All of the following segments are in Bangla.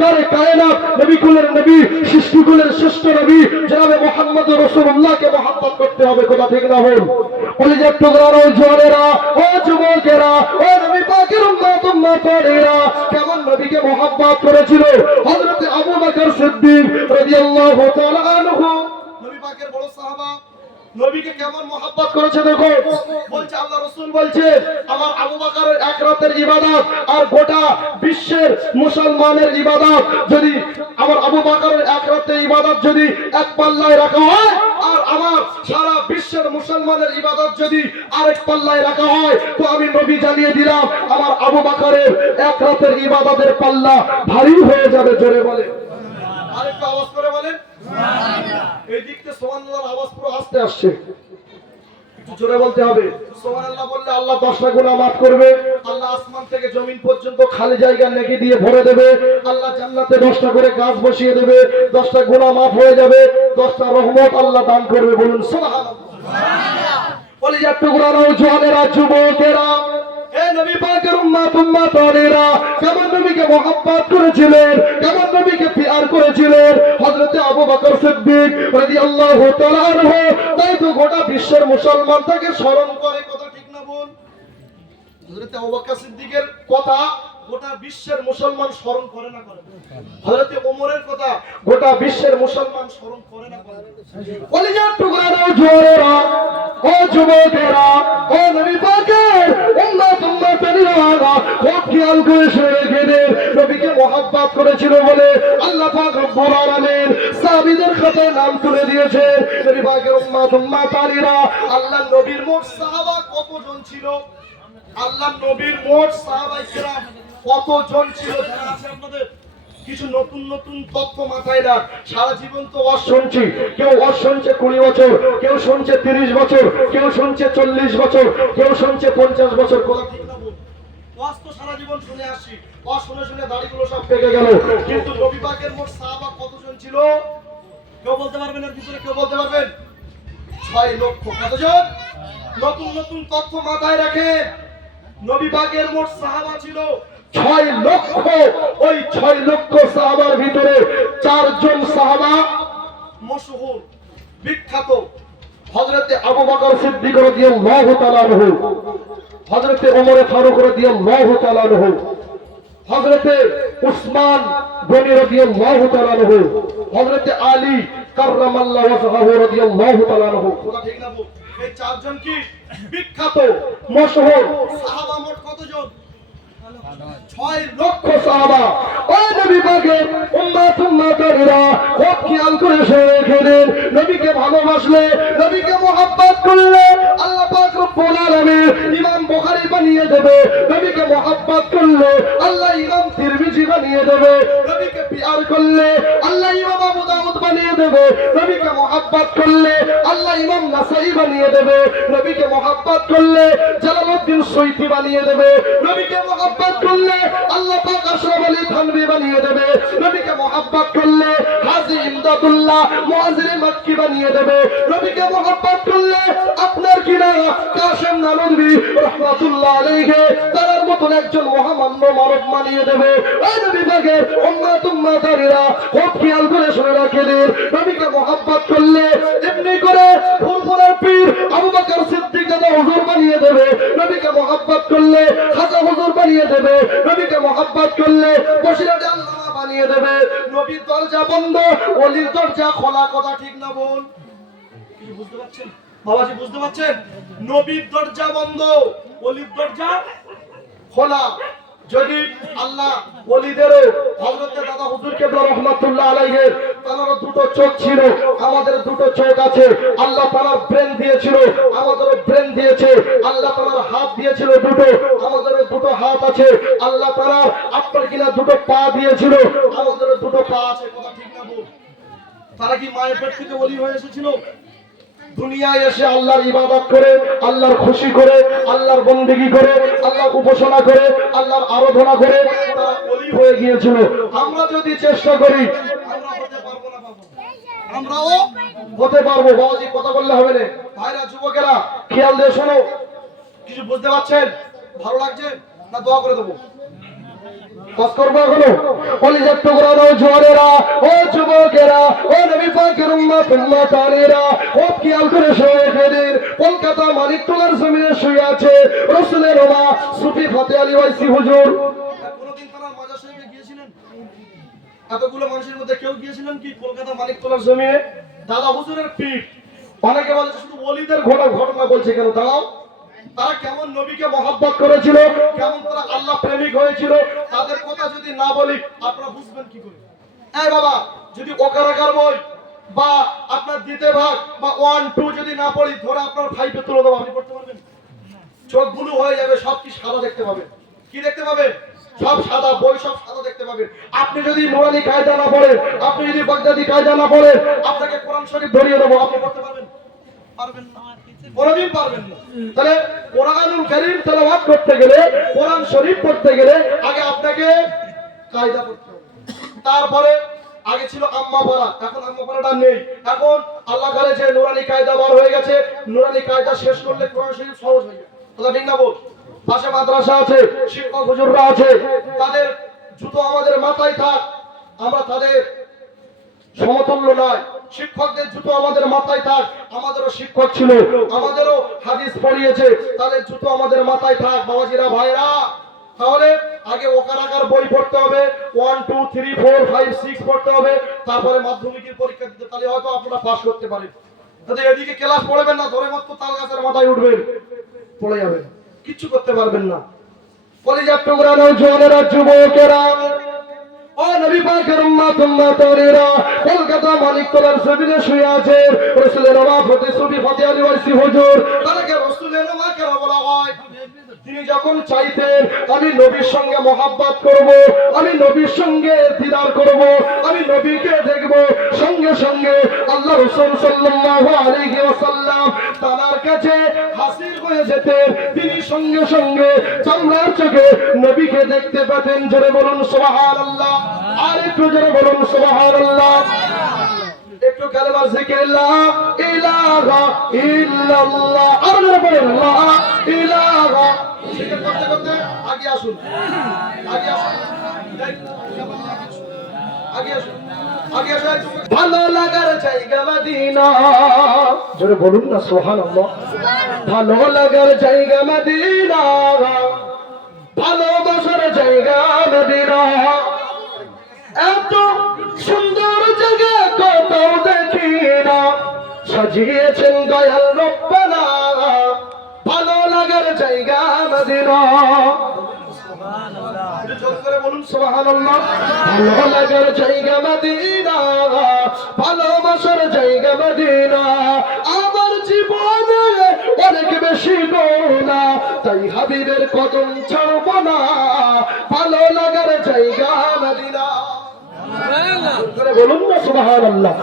সরকারে কায়নাত নবী কুলের নবী সৃষ্টি কুলের শ্রেষ্ঠ নবী জনাবে মুহাম্মদ রাসূলুল্লাহকে মহব্বত করতে হবে। কথা ঠিক না বল? কলিজার টুকরার ও জওয়ানেরা, ও যুবকেরা, ও নবী পাকের উম্মতেরা কেমন নবীকে মহব্বত করেছিল হযরত আবু বকর সিদ্দিক রাদিয়াল্লাহু তাআলা আনহু। নবী পাকের বড় সাহাবা নবীকে কেমন মহব্বত করেছে দেখো। বলছে আল্লাহ রাসূল বলছে আমার আবু বকরের এক রাতের ইবাদত আর গোটা বিশ্বের মুসলমানের ইবাদত যদি আমার আবু বকরের এক রাতের ইবাদত যদি এক পাল্লায় রাখা হয় আর আমার সারা বিশ্বের মুসলমানের ইবাদত যদি আরেক পাল্লায় রাখা হয় তো আমি নবী জানিয়ে দিলাম আমার আবু বকরের এক রাতের ইবাদতের পাল্লা ভারী হয়ে যাবে। জোরে বলে আরেকটু আওয়াজ করে বলেন সুবহানাল্লাহ। এই দিকতে সুবহানাল্লাহর আওয়াজ পুরো আস্তে আসছে, একটু জোরে বলতে হবে। সুবহানাল্লাহ বললে আল্লাহ 10টা গুনাহ maaf করবে, আল্লাহ আসমান থেকে জমিন পর্যন্ত খালি জায়গা নেকি দিয়ে ভরে দেবে, আল্লাহ জান্নাতে 10টা করে গাছ বসিয়ে দেবে, 10টা গুনাহ maaf হয়ে যাবে, 10টা রহমত আল্লাহ দান করবে। বলুন সুবহানাল্লাহ সুবহানাল্লাহ। কলিজার টুকরারা ও জওয়ানেরা যুবকেরা, হে নবী পাকের উম্মতেরা কেমন নবীকে মহব্বত করেছিলেন, কেমন নবীকে প্যার করেছিলেন হযরত আবু বকর সিদ্দিক রাদিয়াল্লাহু তাআলা আনহু। তাই তো গোটা বিশ্বের মুসলমান তাকে স্মরণ করে। কথা ঠিক না বল? হযরত আবু বকর সিদ্দিকের কথা গোটা বিশ্বের মুসলমান স্মরণ করে না করে? হযরত ওমরের কথা গোটা বিশ্বের মুসলমান স্মরণ করে না করে? কলিজার টুকরারা ও জওয়ানেরা, ও যুবকেরা, ও নবী পাকের উম্মতেরা খুব খেয়াল করে শুনে রেখে নবীকে মহব্বত করেছিল বলে আল্লাহ পাক রব্বুল আলামিন সাহাবীদের খাতায় নাম তুলে দিয়েছে। নবী পাকের উম্মতেরা আল্লাহর নবীর মোট সাহাবা কতজন ছিল? আল্লাহর নবীর মোট সাহাবায়ে কেরাম কতজন ছিল জানা আছে আপনাদের? কিছু নতুন নতুন তথ্য মাথায় রাখ। সারা জীবন তো ওয়াজ শুনছি, কেউ ওয়াজ শুনছে 20 বছর, কেউ শুনছে 30 বছর, কেউ শুনছে 40 বছর, কেউ শুনছে 50 বছর। কথা ঠিক না বল? ওয়াজ তো সারা জীবন শুনে আসছি, ওয়াজ শুনে শুনে দাড়িগুলো সব পেকে গেল, কিন্তু নবী পাকের মোট সাহাবা কতজন ছিল কেউ বলতে পারবেন? এর ভিতরে কেউ বলতে পারবেন? 6 লক্ষ। কতজন? নতুন নতুন তথ্য মাথায় রাখে। নবী পাকের মোট সাহাবা ছিল 6 লক্ষ। ওই 6 লক্ষ সাহাবার ভিতরে 4 জন সাহাবা মশহুর বিখ্যাত। হযরতে আবু বকর সিদ্দিক রাদিয়াল্লাহু তাআলা আনহু, হযরতে ওমর ফারুক রাদিয়াল্লাহু তাআলা আনহু, হযরতে উসমান গনি রাদিয়াল্লাহু তাআলা আনহু, হযরতে আলী কাররামাল্লাহু ওয়াজহাহু রাদিয়াল্লাহু তাআলা আনহু। কথা ঠিক না বল? এই 4 জন কি বিখ্যাত মশহুর সাহাবা। মোট কতজন? 6 লক্ষ সাহাবা। ওই নবী পাকের উম্মতেরা খুব খেয়াল করে শুনেন, নবীকে ভালোবাসলে, নবীকে মহব্বত করলে আল্লাহ পাক রব্বুল আলামিন ইমাম বুখারী বানিয়ে দেবে। নবীকে মহব্বত করলে আল্লাহ ইমাম তিরমিজি বানিয়ে দেবে। নবীকে প্যার করলে আল্লাহ ইমাম আবু দাউদ বানিয়ে দেবে। নবীকে মহব্বত করলে আল্লাহ ইমাম নাসাই বানিয়ে দেবে। নবীকে মহব্বত করলে জালালউদ্দিন সুয়ুতি বানিয়ে দেবে। নবীকে মহব্বত করলে আল্লাহ পাক আশরাফ আলী থানভী বানিয়ে দেবে। নবীকে মহব্বত করলে হাজী ইমদাদুল্লাহ মুআজ্জিরি মক্কি বানিয়ে দেবে। নবীকে মহব্বত করলে আপনার কিনা কাসেম নানুতুবি রাহমাতুল্লাহ আলাইহি তার মতন একজন মহামান্য মানব বানিয়ে দেবে। এই নবী পাকের উম্মতেরা খুব খেয়াল করে শুনে রাখেন, নবীকে মহব্বত করলে এমনি করে ফুরফুরার পীর আবু বকর সিদ্দিক দাদা হুজুর বানিয়ে দেবে। নবীকে মহব্বত করলে খাজা হুজুর বানিয়ে দেবে। নবীকে মহব্বত করলে বসিরাতে আল্লামা বানিয়ে দেবে। নবীর দরজা বন্ধ, ওলির দরজা খোলা। কথা ঠিক না বল? কি বুঝতে পারছেন বাবাজি? বুঝতে পারছেন? নবীর দরজা বন্ধ, ওলির দরজা খোলা। যদি আল্লাহ ওলিদেরও হযরত দাদা হুজুর কেবলা রাহমাতুল্লাহ আলাইহি তার দুটো চোখ ছিল, আমাদের দুটো চোখ আছে। আল্লাহ তাআলা ব্রেন দিয়েছিল, আমাদেরও ব্রেন দিয়েছে। আল্লাহ তাআলা হাত দিয়েছিল দুটো, আমাদেরও দুটো হাত আছে। আল্লাহ তাআলা আপনার কিনা দুটো পা দিয়েছিল, আমাদেরও দুটো পা আছে। কথা ঠিক না বল? তারা কি মায়ের পেট থেকে ওলি হয়ে এসেছিল? দুনিয়ায় এসে আল্লাহর ইবাদত করে, আল্লাহর খুশি করে, আল্লাহর বন্দেগী করে, আল্লাহর উপাসনা করে, আল্লাহর আরাধনা করে তারা ওলি হয়ে গিয়েছিল। আমরা যদি চেষ্টা করি আমরা হতে পারবো না বাবা? আমরাও হতে পারবো। বাবাজি কথা বললে হবে না। ভাইরা যুবকেরা খেয়াল দিয়ে শোনো। কিছু বুঝতে পারছেন? ভালো লাগছে না দোয়া করে দেবো? পাস করবো এখনো কলিজার টুকরা নওজোয়ানেরা ও যুবকেরা ও নবী পাকের উম্মত-উম্মতানেরা ও খেয়াল করে শুনে দিন কলকাতা মানিকতলার জমিনে শুয়ে আছে রাসূলের ওমা সুফি ফতে আলী ওয়াইসি হুজুর। কোনদিন তারা মাজার শরীফে গিয়েছিলেন? এতগুলো মানুষের মধ্যে কেউ গিয়েছিলেন কি কলকাতা মানিকতলার জমিনে? দাদা হুজুরের পীঠ। অনেকে বলে শুধু ওলিদের ঘটনা বলছে, কেন দাঁড়াও, তারা কেমন নবীকে মহব্বত করেছিল, কেমন তারা আল্লাহ প্রেমিক হয়েছিল, তাদের কথা যদি না বলি আপনারা বুঝবেন কি করে? এই বাবা, যদি ওকারাকার বই বা আপনার দ্বিতীয় ভাগ বা 1 2 যদি না পড়ি ধরে আপনার ভাইকে তুলে দেবো, আপনি পড়তে পারবেন? চোখ ব্লু হয়ে যাবে, সব কি সাদা দেখতে পাবেন। কি দেখতে পাবেন? সব সাদা, বই সব সাদা দেখতে পাবেন। আপনি যদি নুরানি কায়দা না পড়েন, আপনি যদি বাগদাদি কায়দা না পড়েন, আপনাকে কোরআন শরীফ ধরিয়ে দেবো, আপনি পড়তে পারবেন? পারবেন না, কোনদিন পারবেন না। তাহলে কোরআনুল কারীম তেলাওয়াত করতে গেলে, কোরআন শরীফ পড়তে গেলে আগে আপনাকে কায়দা পড়তে হবে। তারপরে আগে ছিল আম্মা পাড়া, এখন আম্মা পাড়াটা নেই। এখন আল্লাহ করে যে নুরানি কায়দা বার হয়ে গেছে, নুরানি কায়দা শেষ করলে কোরআন শরীফ সহজ হয়ে যাবে। কথা ঠিক না বল? পাশে মাদ্রাসা আছে, শিক্ষক হুজুররা আছে, তাদের জুতো আমাদের মাথায় থাক, আমরা তাদের সমতুল্য নয়। শিক্ষকদের জুতো আমাদের মাথায় থাক, আমাদেরও শিক্ষক ছিল, আমাদেরও হাদিস পড়িয়েছে, তাদের জুতো আমাদের মাথায় থাক বাবাজিরা ভাইরা। তাহলে আগে ওকারাকার বই পড়তে হবে, 1 2 3 4 5 6 পড়তে হবে, তারপরে মাধ্যমিকের পরীক্ষা দিতে, তাহলে হয়তো আপনারা পাস করতে পারেন। তাহলে এদিকে ক্লাস পড়বেন না, ধরে মাত্র তাল গাছের মাথায় উঠবেন, পড়ে যাবেন, কিচ্ছু করতে পারবেন না। কলিজার টুকরা নওজোয়ানেরা, যুবকেরা ও নবী পাকের উম্মত-উম্মতানেরা, কলকাতা মানিকতলার জমিনে শুয়ে আছে রাসূলের ওমা সুফি ফতে আলী ওয়াইসি হুজুর। তাকে রাসূলের ওমা কেন বলা হয়? তিনি যখন চাইতেন আমি নবীর সঙ্গে মহব্বত করব, আমি নবীর সঙ্গে দিদার করব, আমি নবীকে দেখব, সঙ্গে সঙ্গে আল্লাহ রাসূল সাল্লাল্লাহু আলাইহি ওয়াসাল্লাম তার কাছে হাজির হয়ে যেতেন। তিনি সঙ্গে সঙ্গে চামড়ার চোখে নবীকে দেখতে পেতেন। জোরে বলুন সুবহানাল্লাহ, আর একটু জোরে বলুন সুবহানাল্লাহ। একটু কালেমা জিকির লা ইলাহা ইল্লাল্লাহ, আর জোরে বলুন লা ইলাহা। জিকির করতে করতে আগে আসুন, আগে আসুন, আগে আসুন, আগে আসুন। ভালো লাগার জায়গা মদিনা, জোরে বলুন না সুবহানাল্লাহ। ভালো লাগার জায়গা মদিনা, ভালোবাসার জায়গা মদিনা, এত সুন্দর জায়গা কোথাও দেখি না, সাজিয়েছেন দয়াল রব্বানা, ভালো লাগার জায়গা মদিনা। বলুন সুবহানাল্লাহ। ভালো লাগার জায়গা মদিনা, ভালোবাসার জায়গা মদিনা, আমার জীবনে অনেক বেশি গোনা, তাই হাবিবের কদম ছাড়ব না, ভালো লাগার জায়গা মদিনা। বলুন না সুবহানাল্লাহ।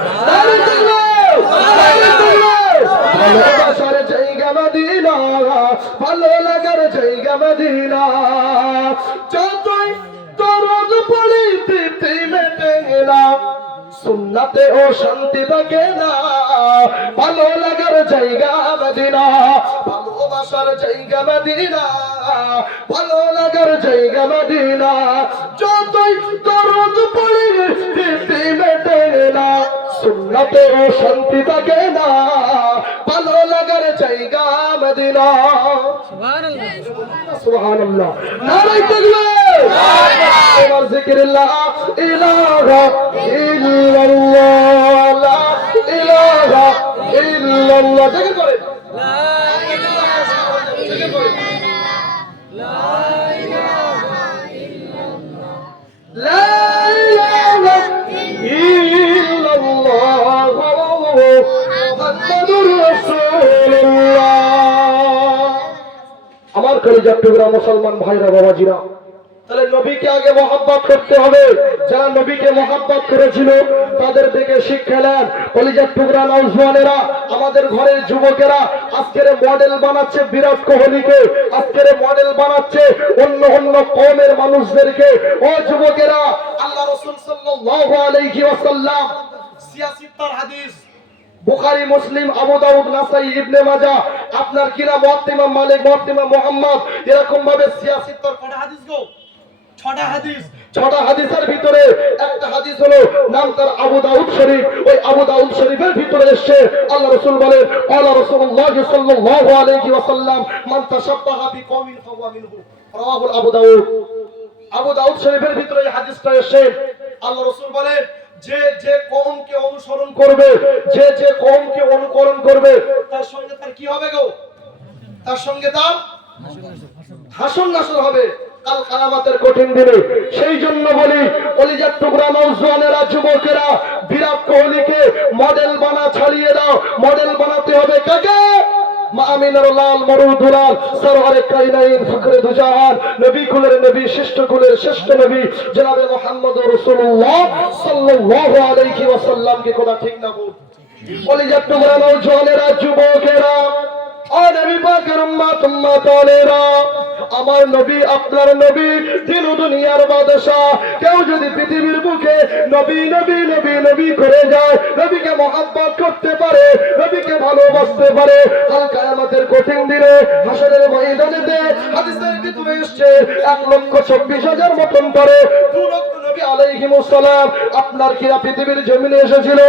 ভালোবাসার জায়গা মদিনা, ভালো লাগার জায়গা মদিনা, যতই দরদ পড়ি তৃপ্তি মেটে না, সুন্নাতে ও শান্তি থাকে না, ভালো লাগার জায়গা মদিনা, ভালোবাসার জায়গা মদিনা, ভালো লাগার জায়গা মদিনা, যতই দরদ পড়ি তৃপ্তি মেটে না, সুন্নাতে ও শান্তি থাকে না, ভালো লাগার জায়গা মদিনা। সুবহানাল্লাহ, সুবহানাল্লাহ, নারে তাকবীর, এবার জিকির লা ইলাহা ইল্লাল্লাহ, লা ইলাহা ইল্লাল্লাহ, জিকির করেন লা ইলাহা ইল্লাল্লাহ, লা ইলাহা ইল্লাল্লাহ, লা ইলাহা ইল্লাল্লাহ, মুহাম্মাদুর রাসূলুল্লাহ। আমার কলিজার টুকরা মুসলমান ভাইরা বাবাজিরা, তাহলে নবীকে আগে মহব্বত করতে হবে। যারা নবীকে মহব্বত করেছিল তাদের থেকে শিক্ষা নেন। কলিজার টুকরা নওজোয়ানেরা, আমাদের ঘরের যুবকেরা আজকের মডেল বানাচ্ছে বিরাট কোহলিকে, আজকের মডেল বানাচ্ছে অন্য অন্য কওমের মানুষদেরকে। ও যুবকেরা, আল্লাহ রাসূল সাল্লাল্লাহু আলাইহি ওয়াসাল্লাম সিয়াসিত্তার হাদিস বুখারী, মুসলিম, আবু দাউদ, নাসাই, ইবনে মাজাহ, আপনার কিরা মুয়াত্তা ইমাম মালিক, মুয়াত্তা ইমাম মুহাম্মদ, এরকম ভাবে সিয়াসিত্তার কটা হাদিস গো ছটা হাদিসের ভিতরে একটা হাদিস হলো নাম তার আবু দাউদ শরীফ। ওই আবু দাউদ শরীফের ভিতরে এসেছে আল্লাহ রাসূল বলেন ক্বালা রাসূলুল্লাহ সাল্লাল্লাহু আলাইহি ওয়াসাল্লাম মান তাশাব্বাহা বিকওমিন ফাহুয়া মিনহু, রাওয়াহুল আবু দাউদ। আবু দাউদ শরীফের ভিতরে এই হাদিসটা এসেছে। আল্লাহ রাসূল বলেন যে যে কওমকে অনুসরণ করবে, যে যে কওমকে অনুকরণ করবে তার সঙ্গে তার কি হবে গো? তার সঙ্গে তার হাসন নাসর হবে কাল কিয়ামতের কঠিন দিনে। সেই জন্য বলি কলিজার টুকরা নওজওয়ানেরা, যুবকেরা, বিরাট কোহলিকে মডেল বানা ছাড়িয়ে দাও। মডেল বানাতে হবে কাকে? মামিনার লাল মরুদুলাল সরওয়ারে কায়নাইন ফখরে দুজাহান নবী কুলের নবী শ্রেষ্ঠ কুলের শ্রেষ্ঠ নবী জনাবে মুহাম্মদুর রাসূলুল্লাহ সাল্লাল্লাহু আলাইহি ওয়াসাল্লাম কে কথা ঠিক না বল? কলিজার টুকরা নওজওয়ানেরা, যুবকেরা, ও নবী পাকের উম্মত উম্মতানেরা, আমার নবী আপনার নবী দিন ও দুনিয়ার বাদশা। কেউ যদি পৃথিবীর বুকে নবী নবী নবী নবী করে যায়, নবীকে মহব্বত করতে পারে, নবীকে ভালোবাসতে পারে, কাল কিয়ামতের কঠিন দিনে হাসরের ময়দানেতে হাদিসের ভিতরে এসেছে 1,24,000 মতন করে 2 লক্ষ নবী আলাইহিমুস সালাম আপনার কিরা পৃথিবীর জমিনে এসেছিল।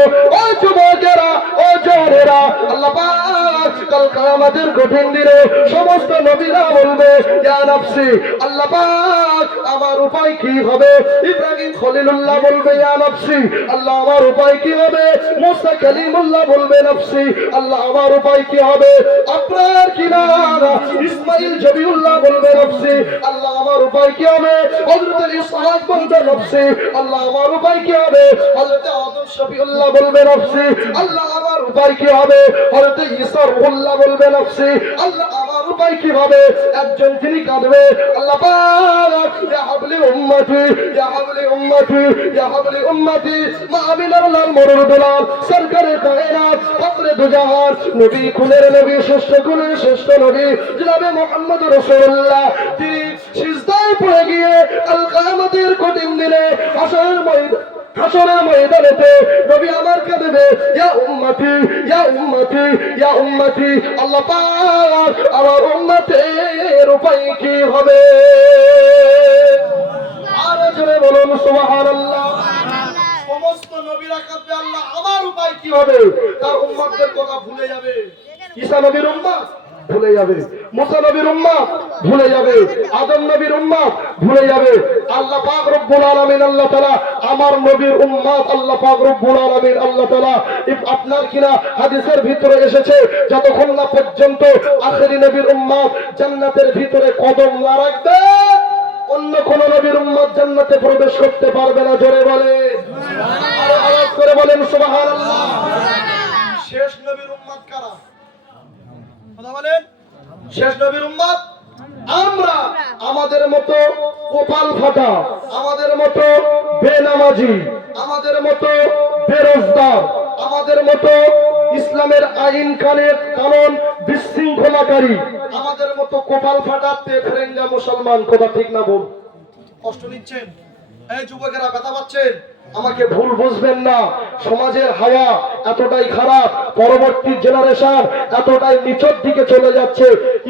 ও যুবকেরা, ও জওয়ানেরা, আল্লাহ পাক কাল কিয়ামতের কঠিন দিনে সমস্ত নবীরা বলবে ইয়া নাফসি, আল্লাহ পাক আমার উপায় কি হবে? ইব্রাহিম খলিলুল্লাহ বলবে ইয়া নাফসি, আল্লাহ আমার উপায় কি হবে? মুসা কালিমুল্লাহ বলবে নাফসি, আল্লাহ আমার উপায় কি হবে? আপনার কি না ইসমাইল জবিউল্লাহ বলবে নাফসি, আল্লাহ আমার উপায় কি হবে? হযরত ইসহাক বলবে নাফসি, আল্লাহ আমার উপায় কি হবে? হযরত আদম শফিউল্লাহ বলবে নাফসি, আল্লাহ আমার উপায় কি হবে? হযরত ঈসা রুহুল্লাহ বলবে নাফসি, আল্লাহ আমার উপায় কি হবে? একজন তিনি কাঁদবে আল্লাহ পাক ইয়া হাবলি উম্মতি, ইয়া হাবলি উম্মতি, ইয়া হাবলি উম্মতি মামিনার লাল মরুদুলাল সরকারে কায়নাত ফখরে দুজাহান নবী কুলের নবী শ্রেষ্ঠ কুলের শ্রেষ্ঠ নবী জনাবে মুহাম্মদুর রাসূলুল্লাহ তিনি সিজদায় পড়ে গিয়ে কাল কিয়ামতের কঠিন দিনে হাসরের ময়দানেতে নবী আমার কাঁদবে ইয়া উম্মতি, ইয়া উম্মতি, ইয়া উম্মতি, আল্লাহ পাক আমার উম্মতের উপায় কি হবে? আর জোরে বলুন সুবহানাল্লাহ। সমস্ত নবীরা কাঁদবে আল্লাহ আমার উপায় কি হবে? তার উম্মতদের কথা ভুলে যাবে। ঈসা নবীর উম্মত ভুলে যাবে, মুসা নবীর উম্মত ভুলে যাবে, আদম নবীর উম্মত ভুলে যাবে। আল্লাহ পাক রব্বুল আলামিন আল্লাহ তাআলা আমার নবীর উম্মত আল্লাহ পাক রব্বুল আলামিন আল্লাহ তাআলা আপনার কিনা হাদিসের ভিতরে এসেছে যতক্ষণ না পর্যন্ত আখেরি নবীর উম্মত জান্নাতের ভিতরে কদম না রাখবে অন্য কোন নবীর উম্মত জান্নাতে প্রবেশ করতে পারবে না। জোরে বলে আরো আওয়াজ করে বলেন সুবহানাল্লাহ। শেষ নবীর উম্মত কারা? কথা বলেন। শেষ নবীর উম্মত আমরা। আমাদের মতো কপাল ফাটা, আমাদের মতো বেনামাজি, আমাদের মতো বেরোজগার, আমাদের মতো ইসলামের আইন কানুন বিশৃঙ্খলাকারী, আমাদের মতো কপাল ফাটাতে ফেরেঙ্গা মুসলমান। কথা ঠিক না বল? কষ্ট নিচ্ছেন এই যুবকেরা, ব্যথা পাচ্ছেন? আমাকে ভুল বুঝবেন না। সমাজের হাওয়া এতটাই খারাপ, পরবর্তী জেনারেশন এতটাই নিচের দিকে চলে যাচ্ছে,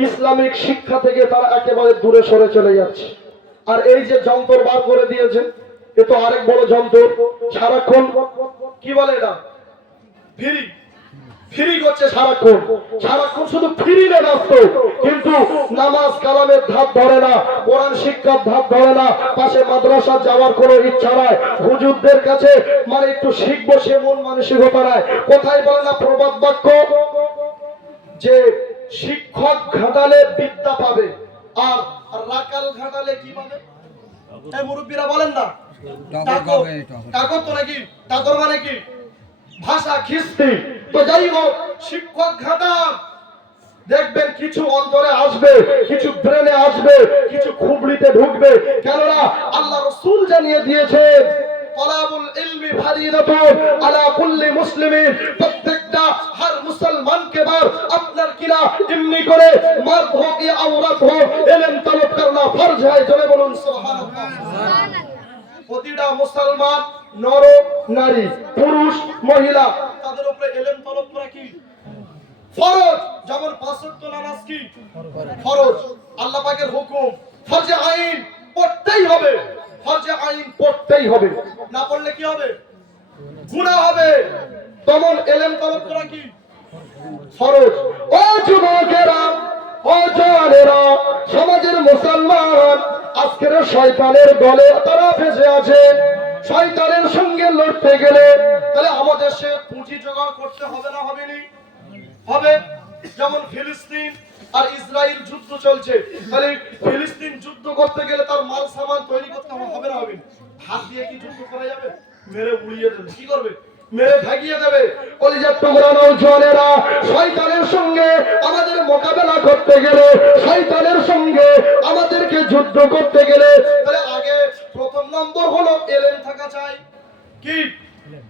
ইসলামিক শিক্ষা থেকে তারা একেবারে দূরে সরে চলে যাচ্ছে। আর এই যে যন্ত্র বার করে দিয়েছে, এ তো আরেক বড় যন্ত্র। সারাক্ষণ কি বলে এটা, ফ্রি ফ্রি করছে, সারাক্ষণ সারাক্ষণ শুধু ফ্রিতে ব্যস্ত, কিন্তু নামাজ কালামের ধাপ ধরে না, কোরআন শিক্ষার ধাপ ধরে না, পাশে মাদ্রাসা যাওয়ার কোনো ইচ্ছা নাই, হুজুরদের কাছে মানে একটু শিখবো সে মন মানসিকতা নাই। কোথায় বলে না প্রবাদ বাক্য যে শিক্ষক ঘাটালে বিদ্যা পাবে আর রাকাল ঘাটালে কি পাবে? এই মুরব্বীরা বলেন না, টাকর তো নাকি, টাকর মানে কি? ভাষা খিস্তি। তো যাই হোক, শিক্ষক ঘাটা দেখবেন কিছু অন্তরে আসবে, কিছু ব্রেনে আসবে, কিছু খুবলিতে ঢুকবে। কেননা আল্লাহ রাসূল জানিয়ে দিয়েছেন তলাবুল ইলমি ফারিদাতুন আলা কুল্লি মুসলিমিন, প্রত্যেকটা হর মুসলমানকে বার আপনার কিনা এমনি করে মর্দ হোক या औरत হোক ইলম তলব করনা ফরজ হয়। জোরে বলুন সুবহানাল্লাহ। প্রতিটা মুসলমান নর নারী পুরুষ মহিলা তাদের উপরে ইলম তলব করা কি ফরজ। যেমন 5 ওয়াক্ত নামাজ কি ফরজ, আল্লাহ পাকের হুকুম, ফরজে আইন। পড়তেই হবে, ফরজে আইন পড়তেই হবে, না পড়লে কি হবে? গুনাহ হবে। তখন ইলম তলব করা কি ফরজ। ও যুবকেরা, ও জওয়ানেরা, সমাজের মুসলমান আজকের শয়তানের দলে তারা ফেসে আছে। শয়তানের সঙ্গে লড়তে গেলে তাহলে আমাদের সে পুঁজি জোগাড় করতে হবে না হবে নি? হবে। যেমন ফিলিস্তিন আর ইসরায়েল যুদ্ধ চলছে, তাহলে ফিলিস্তিন যুদ্ধ করতে গেলে তার মাল সামান তৈরি করতে হবে না হবে না? হাত দিয়ে কি যুদ্ধ করা যাবে? মেরে উড়িয়ে দেবে। কি করবে? মেরে ভাগিয়ে দেবে। কলিজার টুকরা নওজওয়ানেরা, শয়তানের সঙ্গে আমাদের মোকাবেলা করতে গেলে, শয়তানের সঙ্গে আমাদেরকে যুদ্ধ করতে গেলে তাহলে আগে প্রথম নম্বর হলো ইলম থাকা চাই। কি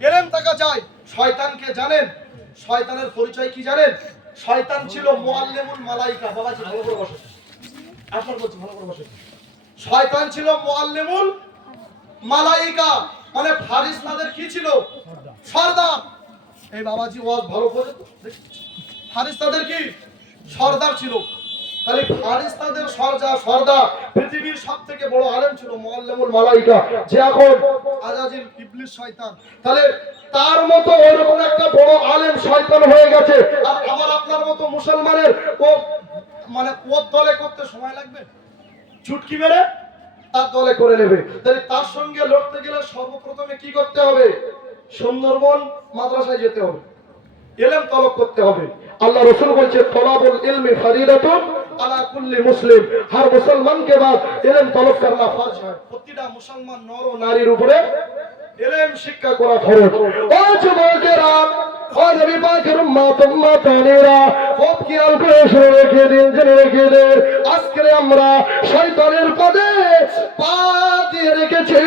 ইলম থাকা চাই? শয়তানকে জানেন? শয়তানের পরিচয় কি জানেন? শয়তান ছিল মুআল্লিমুল মালাইকা। বাবাজি ভালো করে বসেন, আপনার বলছি ভালো করে বসেন। শয়তান ছিল মুআল্লিমুল মালাইকা, মানে ফারিস্তাদের কি ছিল? সর্দার। এই বাবাজি ওয়াজ ভালো করে ফারিস্তাদের কি সর্দার ছিল। তাহলে ফারিস্তাদের সর্দার পৃথিবীর সবথেকে বড় আলেম ছিল মুআল্লিমুল মালাইকা, যে এখন আজাজিল ইবলিস শয়তান। তাহলে তার মতো এরকম একটা বড় আলেম শয়তান হয়ে গেছে, আর আমার আপনার মতো মুসলমানের ও মানে ওর দলে করতে সময় লাগবে? চুটকি মেরে তার দলে করে নেবে। তাহলে তার সঙ্গে লড়তে গেলে সর্বপ্রথমে কি করতে হবে? সুন্দরবন মাদ্রাসায় যেতে হবে, ইলম তলব করতে হবে। আল্লাহ রাসূল বলেছে তলাবুল ইলমি ফরিদাতুন আলা কুল্লি মুসলিম, হর মুসলমান के बाद ইলম তলব करना ফরজ है। প্রতিটা মুসলমান নর ও নারীর উপরে ইলম শিক্ষা করা ফরজ। ও যুবকেরা, ও নবী পাকের উম্মত-উম্মতানেরা, খুব খেয়াল করে শুনে রেখে দিন, জেনে রেখে দিন, আজকে আমরা শয়তানের পদে পা দিয়ে রেখেছি।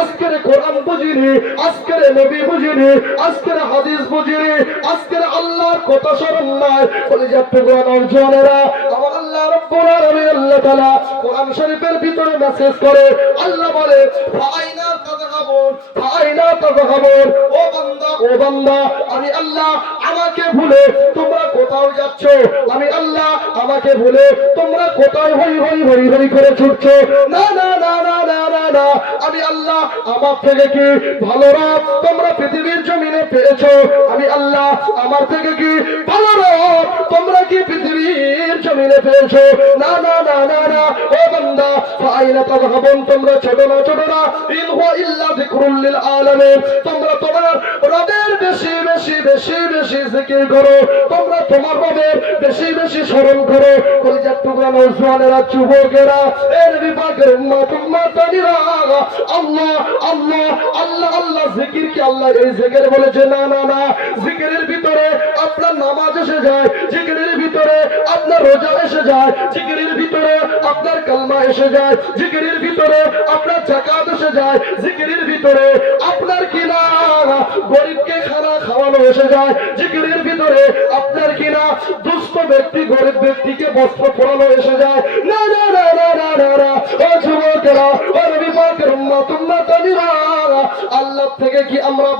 আজকের কোরআন বুঝিনি, আজকের নবী বুঝিনি, আজকের হাদিস বুঝিনি, আজকের আল্লাহর কথা স্মরণ নাই। কলিজার টুকরা নওজওয়ানেরা, আমার আল্লাহ রাব্বুল আলামিন আল্লাহ তাআলা কোরআন শরীফের ভিতরে মেসেজ করে। আল্লাহ বলে ফাইনা তাযহাবুন, ফাইনা তাযহাবুন, ও বান্দা, ও বান্দা, আমি আল্লাহ আমাকে ভুলে তোমরা কোথাও যাচ্ছ? আমি আল্লাহ আমাকে ভুলে তোমরা কোথায় হই হই হই হই করে ছুটছো? না না না না না না না, আমি আল্লাহ আমার থেকে কি ভালো রব তোমরা পৃথিবীর জমিনে পেয়েছো? আমি আল্লাহ আমার থেকে কি ভালো রব তোমরা কি পৃথিবীর জমিনে পেয়েছো? না না না না না, ও বান্দা, ফাইনা তাযহাবুন, তোমরা ছোট না ছোট না, ইন হুয়া ইল্লা যিকরুল লিল আলামিন, তোমরা তোমার রবের বেশি বেশি বেশি বেশি জিকির করো, তোমরা তোমার রবের বেশি বেশি স্মরণ করো। কলিজার টুকরা নওজওয়ানেরা, যুবকেরা, এ নবী পাকের উম্মত-উম্মতানিরা, আল্লাহ আল্লাহ আল্লাহ আল্লাহ জিকির কি আল্লাহ এই জিকির বলেছে? না না না, জিকিরের ভিতরে আপনার নামাজ এসে যায়, জিকিরের ভিতরে আপনার রোজা এসে যায়, জিকিরের ভিতরে আপনার কালমা এসে যায়, জিকিরের ভিতরে আপনার যাকাত এসে যায়, জিকিরের ভিতরে আপনার কিনা গরিবকে খানা খাওয়ানো এসে যায়, জিকিরের ভিতরে আপনার কিনা দুস্থ ব্যক্তি গরিব ব্যক্তিকে বস্ত্র পরানো এসে যায়। না না না না না না না, ও যুবকেরা, ও নবী পাকের উম্মত-উম্মতানিরা, আল্লাহ থেকে কি আমরা